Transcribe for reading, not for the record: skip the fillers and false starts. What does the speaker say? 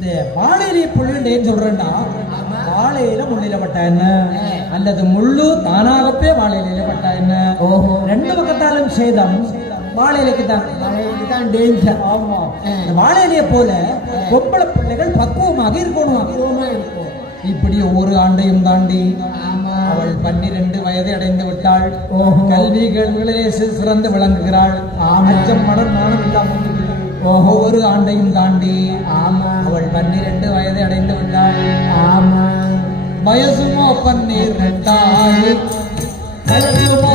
இந்த வாழையிலே புல்லுன்னு சொல்றேன்னா வாழையில முள்ளில பட்டா என்ன அல்லது முள்ளு தானாகவே வாழையில பட்டா என்ன ரெண்டு பக்கத்தாலும் சேதம் வாழையிலைக்கு தான் டேஞ்சர். ஆமா வாழையிலைய போல பொம்பளை பிள்ளைகள் பக்குவமாக இருக்கணும். இப்படி ஒவ்வொரு ஆண்டையும் தாண்டி அவள் 12 வயதை அடைந்து விட்டாள். கல்விகளிலே சிறந்து விளங்குகிறாள். அச்சம் மடம் நானும் இல்லாமல் ஒவ்வொரு ஆண்டையும் தாண்டி அவள் 12 வயதை அடைந்து விட்டாள். வயசுமோ 12 வயசுமோ